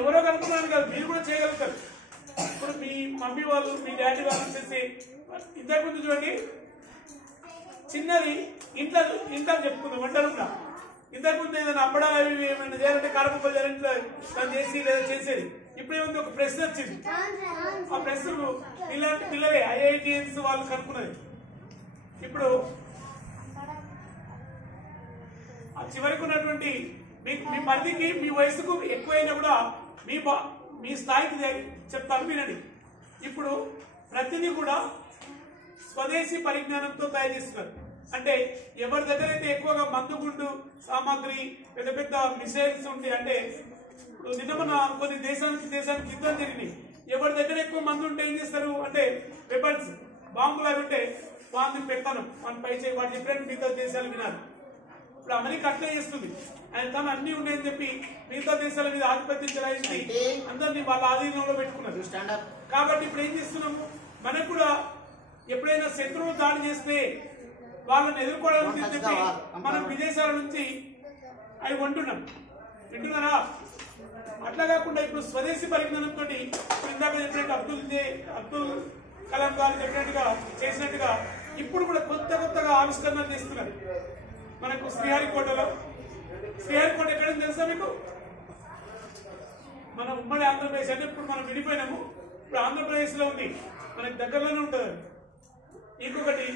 ఎవరో కనుక్కున్నాను కదా, మీరు కూడా చేయగలుగుతారు. ఇప్పుడు మీ మమ్మీ వాళ్ళు మీ డాడీ వాళ్ళు చేసి ఇంతకుముందు చూడండి, చిన్నది ఇంట్లో ఇంట్లో చెప్పుకుందాం వంటలుగా. ఇంతకుముందు ఏదైనా అప్పడాలు అవి ఏమైనా చేయాలంటే కారపప్పులు చేయాలంటే దాన్ని చేసి లేదా చేసేది. ఇప్పుడు ఏముంది, ఒక ప్రెస్ వచ్చింది. ఆ ప్రెస్ ఇలాంటి పిల్లలే ఐఐటిఎన్స్ వాళ్ళు కనుక్కున్నది. ఇప్పుడు ఆ చివరికి ఉన్నటువంటి మీ పరిధికి మీ వయసుకు ఎక్కువైనా కూడా మీ స్థాయికి చెప్తాను వినండి. ఇప్పుడు ప్రతిదీ కూడా స్వదేశీ పరిజ్ఞానంతో తయారు చేస్తున్నారు. అంటే ఎవరి దగ్గర అయితే ఎక్కువగా మందుగుండు సామాగ్రి, పెద్ద పెద్ద మిసైల్స్ ఉంటాయి, అంటే ఇప్పుడు నిన్న మన కొన్ని దేశానికి యుద్ధం జరిగినాయి. ఎవరి దగ్గర ఎక్కువ మందు ఉంటే ఏం చేస్తారు అంటే వెపన్స్, బాంబులు అవి ఉంటే బాంబు పెడతాను మన పై చేయి వాటి చెప్పినట్టు మిగతా దేశాలు వినాలి. ఇప్పుడు అమెరికా అట్లే చేస్తుంది. ఆయన తను అన్ని ఉన్నాయని చెప్పి మిగతా దేశాల మీద ఆధిపత్యం చెలాయించి అందరినీ వాళ్ళ ఆధీనంలో పెట్టుకున్నారు. కాబట్టి ఇప్పుడు ఏం చేస్తున్నాము, మనకు కూడా ఎప్పుడైనా శత్రువులు దాడి చేస్తే వాళ్ళని ఎదుర్కోవడానికి చెప్పి మనం విదేశాల నుంచి అవి కొంటున్నాం. వింటున్నారా? అట్లా కాకుండా ఇప్పుడు స్వదేశీ పరిజ్ఞానంతో ఇందాక చెప్పినట్టు అబ్దుల్ కలాం గారు చెప్పినట్టుగా చేసినట్టుగా ఇప్పుడు కూడా కొత్తగా ఆవిష్కరణలు చేస్తున్నారు. మనకు శ్రీహరికోట ఎక్కడ తెలుసా మీకు? మన ఉమ్మడి ఆంధ్రప్రదేశ్ అంటే ఇప్పుడు మనం విడిపోయినాము. ఇప్పుడు ఆంధ్రప్రదేశ్ లో ఉంది, మనకి దగ్గరలోనే ఉంటుంది. ఇంకొకటి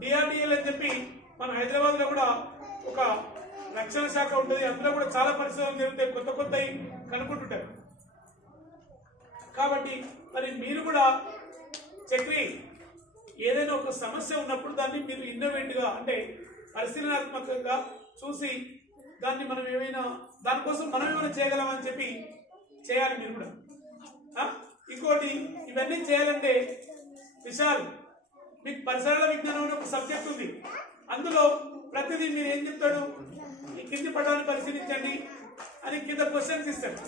డిఆర్డిఎల్ అని చెప్పి మన హైదరాబాద్ లో కూడా ఒక రక్షణ శాఖ ఉంటుంది. అందులో కూడా చాలా పరిశోధనలు జరుగుతాయి, కొత్తవి కనుక్కుంటుంటారు. కాబట్టి మరి మీరు కూడా చక్రి ఏదైనా ఒక సమస్య ఉన్నప్పుడు దాన్ని మీరు ఇన్నోవేటివ్ గా అంటే పరిశీలనాత్మకంగా చూసి దాన్ని మనం దానికోసం మనం ఏమైనా చేయగలమని చెప్పి చేయాలి మీరు కూడా. ఇంకోటి ఇవన్నీ చేయాలంటే విశాల్ మీకు పరిసరాల విజ్ఞానం అనే ఒక సబ్జెక్ట్ ఉంది. అందులో ప్రతిదీ మీరు ఏం చెప్తాడు, ఈ కింది పటాన్ని పరిశీలించండి అని కింద క్వశ్చన్స్ ఇస్తాడు.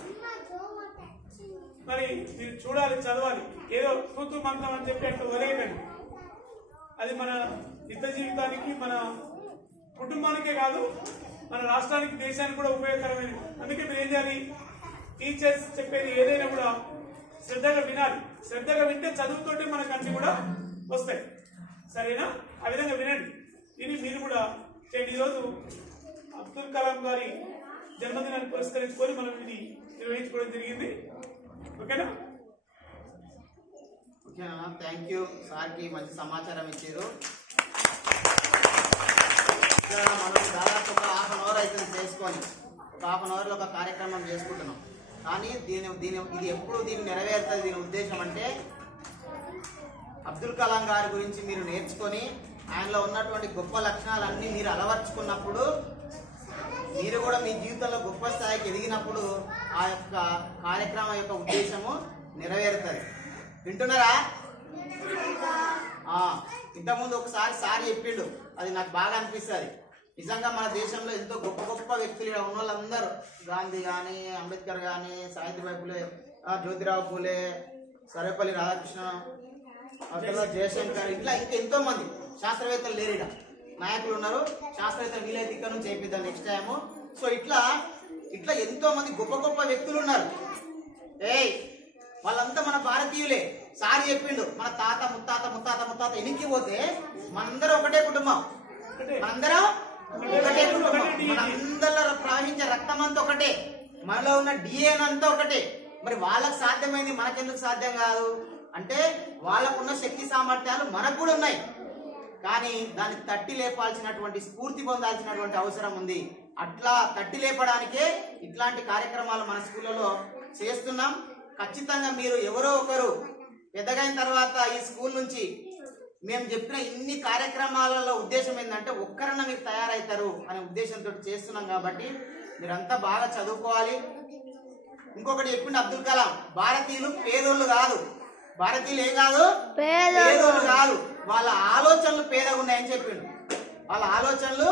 మరి మీరు చూడాలి, చదవాలి. ఏదో తూతూ మంత్రం అని చెప్పి అట్లా వదిలేయండి. అది మన నిత్య జీవితానికి, మన కుటుంబానికే కాదు, మన రాష్ట్రానికి, దేశానికి కూడా ఉపయోగకరమైనది. అందుకే మీరు ఏం చేయాలి, టీచర్స్ చెప్పేది ఏదైనా కూడా శ్రద్ధగా వినాలి. శ్రద్ధగా వింటే చదువుతోటే మనకు అన్ని కూడా వస్తాయి. సరేనా? ఆ విధంగా వినండి. ఇది మీరు కూడా చేయండి. ఈరోజు అబ్దుల్ కలాం గారి జన్మదినాన్ని పురస్కరించుకొని మనం ఇది నిర్వహించుకోవడం జరిగింది. ఓకేనా? ఓకేనా? థ్యాంక్ యూ సార్కి మంచి సమాచారం ఇచ్చారు. మనం దాదాపు ఒక హాఫ్ అన్ అవర్ అయితే చేసుకొని ఒక హాఫ్ అన్ అవర్లో ఒక కార్యక్రమం చేసుకుంటున్నాం. కానీ ఇది ఎప్పుడు దీన్ని నెరవేరుతుంది, దీని ఉద్దేశం అంటే అబ్దుల్ కలాం గారి గురించి మీరు నేర్చుకొని ఆయనలో ఉన్నటువంటి గొప్ప లక్షణాలన్నీ మీరు అలవర్చుకున్నప్పుడు మీరు కూడా మీ జీవితంలో గొప్ప స్థాయికి ఎదిగినప్పుడు ఆ యొక్క కార్యక్రమం యొక్క ఉద్దేశము నెరవేరుతుంది. వింటున్నారా? ఇంతకుముందు ఒకసారి సార్ చెప్పిండు, అది నాకు బాగా అనిపిస్తుంది. నిజంగా మన దేశంలో ఎంతో గొప్ప గొప్ప వ్యక్తులు ఉన్న వాళ్ళందరూ, గాంధీ కానీ, అంబేద్కర్ కానీ, సావిత్రిబాయి పూలే, జ్యోతిరావు పూలే, సర్వేపల్లి రాధాకృష్ణ, జయశంకర్, ఇట్లా ఇంకా ఎంతో మంది శాస్త్రవేత్తలు లేరు, నాయకులు ఉన్నారు. శాస్త్రవేత్తలు వీలైతే ఇక్కడ నుంచి చేపిద్దాం నెక్స్ట్ టైము. సో ఇట్లా ఎంతో మంది గొప్ప గొప్ప వ్యక్తులు ఉన్నారు. వాళ్ళంతా మన భారతీయులే. సార్ చెప్పిండు, మన తాత ముత్తాత ఎనికి పోతే మనందరం ఒకటే కుటుంబం, మనందరం ఒకటే కుటుంబం, మనందరిలో ప్రవహించే రక్తం అంతా ఒకటే, మనలో ఉన్న డిఎన్ అంతా ఒకటే. మరి వాళ్ళకు సాధ్యమైంది మనకెందుకు సాధ్యం కాదు అంటే వాళ్ళకున్న శక్తి సామర్థ్యాలు మనకు కూడా ఉన్నాయి. కానీ దాన్ని తట్టి లేపాల్సినటువంటి, స్ఫూర్తి పొందాల్సినటువంటి అవసరం ఉంది. అట్లా తట్టి లేపడానికే ఇట్లాంటి కార్యక్రమాలు మన స్కూళ్ళలో చేస్తున్నాం. ఖచ్చితంగా మీరు ఎవరో ఒకరు పెద్దగైన తర్వాత ఈ స్కూల్ నుంచి మేము చెప్పిన ఇన్ని కార్యక్రమాలలో ఉద్దేశం ఏంటంటే ఒక్కరన్నా మీరు తయారవుతారు అనే ఉద్దేశంతో చేస్తున్నాం. కాబట్టి మీరంతా బాగా చదువుకోవాలి. ఇంకొకటి చెప్పిండు అబ్దుల్ కలాం, భారతీయులు పేదోళ్ళు కాదు. భారతీయులు ఏం కాదు, పేదోళ్ళు కాదు. వాళ్ళ ఆలోచనలు పేదగా ఉన్నాయని చెప్పిండు. వాళ్ళ ఆలోచనలు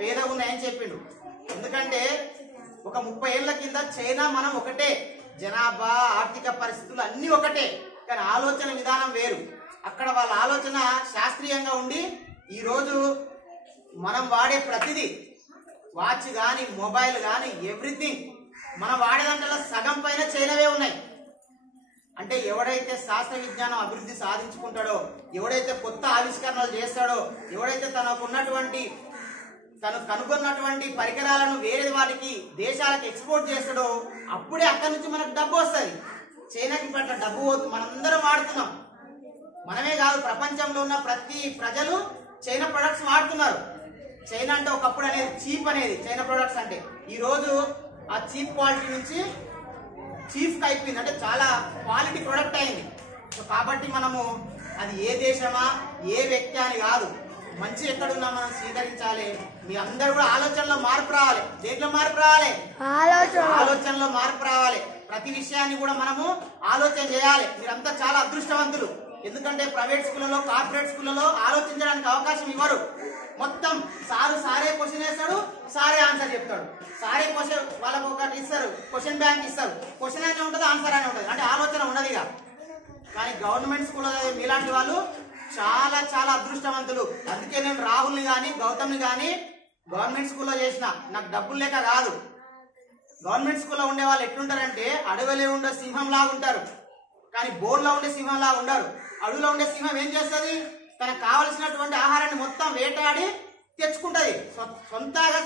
పేదగా ఉన్నాయని చెప్పిండు. ఎందుకంటే ఒక 30 ఏళ్ల కింద చైనా మనం ఒకటే, జనాభా, ఆర్థిక పరిస్థితులు అన్ని ఒకటే, కానీ ఆలోచన విధానం వేరు. అక్కడ వాళ్ళ ఆలోచన శాస్త్రీయంగా ఉండి ఈరోజు మనం వాడే ప్రతిదీ, వాచ్ కానీ, మొబైల్ కానీ, ఎవ్రీథింగ్ మనం వాడేదంటే సగం పైన చైనా అంటే ఎవడైతే శాస్త్ర విజ్ఞానం అభివృద్ధి సాధించుకుంటాడో, ఎవడైతే కొత్త ఆవిష్కరణలు చేస్తాడో, ఎవడైతే తను కనుగొన్నటువంటి పరికరాలను వేరే వాటికి దేశాలకు ఎక్స్పోర్ట్ చేస్తాడో అప్పుడే అక్కడి నుంచి మనకు డబ్బు వస్తుంది. చైనాకి పట్ల డబ్బు పోతుంది. మనందరం వాడుతున్నాం. మనమే కాదు, ప్రపంచంలో ఉన్న ప్రతి ప్రజలు చైనా ప్రొడక్ట్స్ వాడుతున్నారు. చైనా అంటే ఒకప్పుడు అనేది చీప్ అనేది చైనా ప్రొడక్ట్స్ అంటే, ఈ రోజు ఆ చీప్ క్వాలిటీ నుంచి చీఫ్ అయిపోయింది, అంటే చాలా క్వాలిటీ ప్రొడక్ట్ అయింది. సో కాబట్టి మనము అది ఏ దేశమా ఏ వ్యక్తి అని కాదు, మంచి ఎక్కడున్నా మనం స్వీకరించాలి. మీ అందరూ కూడా ఆలోచనలో మార్పు రావాలి. దేంట్లో మార్పు రావాలి? ఆలోచనలో మార్పు రావాలి. ప్రతి విషయాన్ని కూడా మనము ఆలోచన చేయాలి. మీరంతా చాలా అదృష్టవంతులు. ఎందుకంటే ప్రైవేట్ స్కూళ్ళలో, కార్పొరేట్ స్కూళ్ళలో ఆలోచించడానికి అవకాశం ఇవ్వరు. మొత్తం సారే క్వశ్చన్ వేస్తాడు, సారే ఆన్సర్ చెప్తాడు. సారే క్వశ్చన్ వాళ్ళకు ఒకటి ఇస్తారు, క్వశ్చన్ బ్యాంక్ ఇస్తారు. క్వశ్చన్ అనే ఉంటుంది, ఆన్సర్ అనే ఉంటుంది, అంటే ఆలోచన ఉండదు ఇక. కానీ గవర్నమెంట్ స్కూల్లో మీలాంటి వాళ్ళు చాలా చాలా అదృష్టవంతులు. అందుకే నేను రాహుల్ని కానీ గౌతమ్ని కానీ గవర్నమెంట్ స్కూల్లో చేసిన. నాకు డబ్బులు లేక కాదు. గవర్నమెంట్ స్కూల్లో ఉండే వాళ్ళు ఎట్లుంటారంటే అడవిలో ఉండే సింహం లాగా ఉంటారు, కానీ బోర్డులో ఉండే సింహం లాగా ఉండరు. అడవిలో ఉండే సింహం ఏం చేస్తుంది? తనకు కావలసినటువంటి ఆహారాన్ని మొత్తం వేటాడి తెచ్చుకుంటది, సొంతగా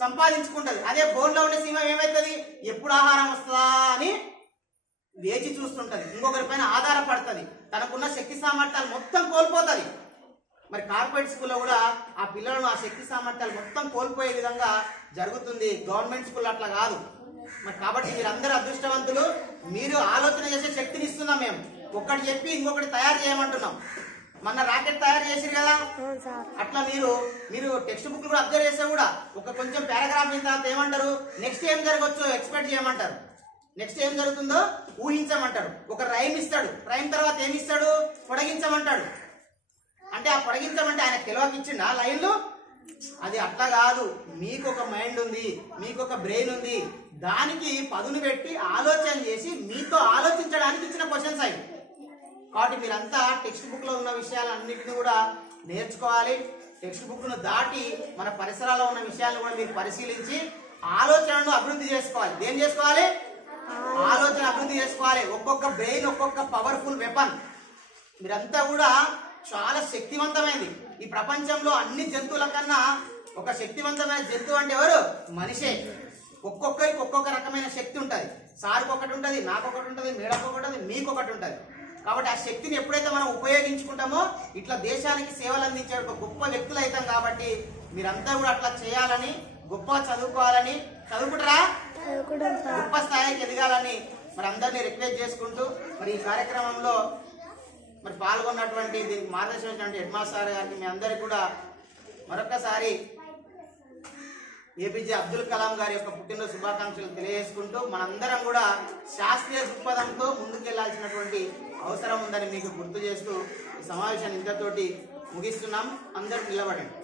సంపాదించుకుంటది. అదే బోర్డులో ఉండే సింహం ఏమవుతుంది? ఎప్పుడు ఆహారం వస్తుందా అని వేచి చూస్తుంటది, ఇంకొకరి పైన ఆధారపడుతుంది, తనకున్న శక్తి సామర్థ్యాలు మొత్తం కోల్పోతుంది. మరి కార్పొరేట్ స్కూల్లో కూడా ఆ పిల్లలను ఆ శక్తి సామర్థ్యాలు మొత్తం కోల్పోయే విధంగా జరుగుతుంది. గవర్నమెంట్ స్కూల్ అట్లా కాదు. మరి కాబట్టి మీరందరూ అదృష్టవంతులు. మీరు ఆలోచన చేసే శక్తిని ఇస్తున్నాం మేము. ఒకటి చెప్పి ఇంకొకటి తయారు చేయమంటున్నాం. మొన్న రాకెట్ తయారు చేసిరు కదా, అట్లా మీరు టెక్స్ట్ బుక్ కూడా అబ్జర్వ్ చేస్తే కూడా ఒక కొంచెం పారాగ్రాఫ్ అయిన తర్వాత ఏమంటారు? నెక్స్ట్ ఏం జరగవచ్చు ఎక్స్పెక్ట్ చేయమంటారు. నెక్స్ట్ ఏం జరుగుతుందో ఊహించమంటాడు. ఒక రైమ్ ఇస్తాడు, రైమ్ తర్వాత ఏమి ఇస్తాడు? పొడిగించమంటాడు. అంటే ఆ పొడిగించమంటే ఆయన తెలియక ఇచ్చిండా లైన్లు? అది అట్లా కాదు. మీకు ఒక మైండ్ ఉంది, మీకు ఒక బ్రెయిన్ ఉంది, దానికి పదును పెట్టి ఆలోచన చేసి మీతో ఆలోచించడానికి ఇచ్చిన క్వశ్చన్స్ అవి. కాబట్టి మీరంతా టెక్స్ట్ బుక్ లో ఉన్న విషయాలన్నింటినీ కూడా నేర్చుకోవాలి. టెక్స్ట్ బుక్ ను దాటి మన పరిసరాల్లో ఉన్న విషయాలను కూడా మీరు పరిశీలించి ఆలోచనను అభివృద్ధి చేసుకోవాలి. ఏం చేసుకోవాలి? ఆలోచన అభివృద్ధి చేసుకోవాలి. ఒక్కొక్క బ్రెయిన్ ఒక్కొక్క పవర్ఫుల్ వెపన్. మీరంతా కూడా చాలా శక్తివంతమైంది. ఈ ప్రపంచంలో అన్ని జంతువుల కన్నా ఒక శక్తివంతమైన జంతువు అంటే ఎవరు? మనిషే. ఒక్కొక్కరికి ఒక్కొక్క రకమైన శక్తి ఉంటుంది. సార్కి ఒకటి ఉంటుంది, నాకు ఒకటి ఉంటుంది, మేడకు ఒకటి ఉంటుంది, మీకు ఒకటి ఉంటుంది. కాబట్టి ఆ శక్తిని ఎప్పుడైతే మనం ఉపయోగించుకుంటామో ఇట్లా దేశానికి సేవలు అందించే ఒక గొప్ప వ్యక్తులు అవుతాం. కాబట్టి మీరంతా కూడా అట్లా చేయాలని, గొప్ప చదువుకోవాలని, చదువుకుంటారా? గొప్ప స్థాయికి ఎదగాలని మరి అందరినీ రిక్వెస్ట్ చేసుకుంటూ మరి ఈ కార్యక్రమంలో మరి పాల్గొన్నటువంటి దీనికి మార్గదర్శనం హెడ్ మాస్టర్ గారికి మీ అందరికీ కూడా మరొకసారి ఏపీజే అబ్దుల్ కలాం గారి యొక్క పుట్టినరోజు శుభాకాంక్షలు తెలియజేసుకుంటూ మనందరం కూడా శాస్త్రీయ దృక్పథంతో ముందుకెళ్లాల్సినటువంటి అవసరం ఉందని మీకు గుర్తు చేస్తూ ఈ సమావేశాన్ని ఇంతతోటి ముగిస్తున్నాం. అందరూ నిలబడండి.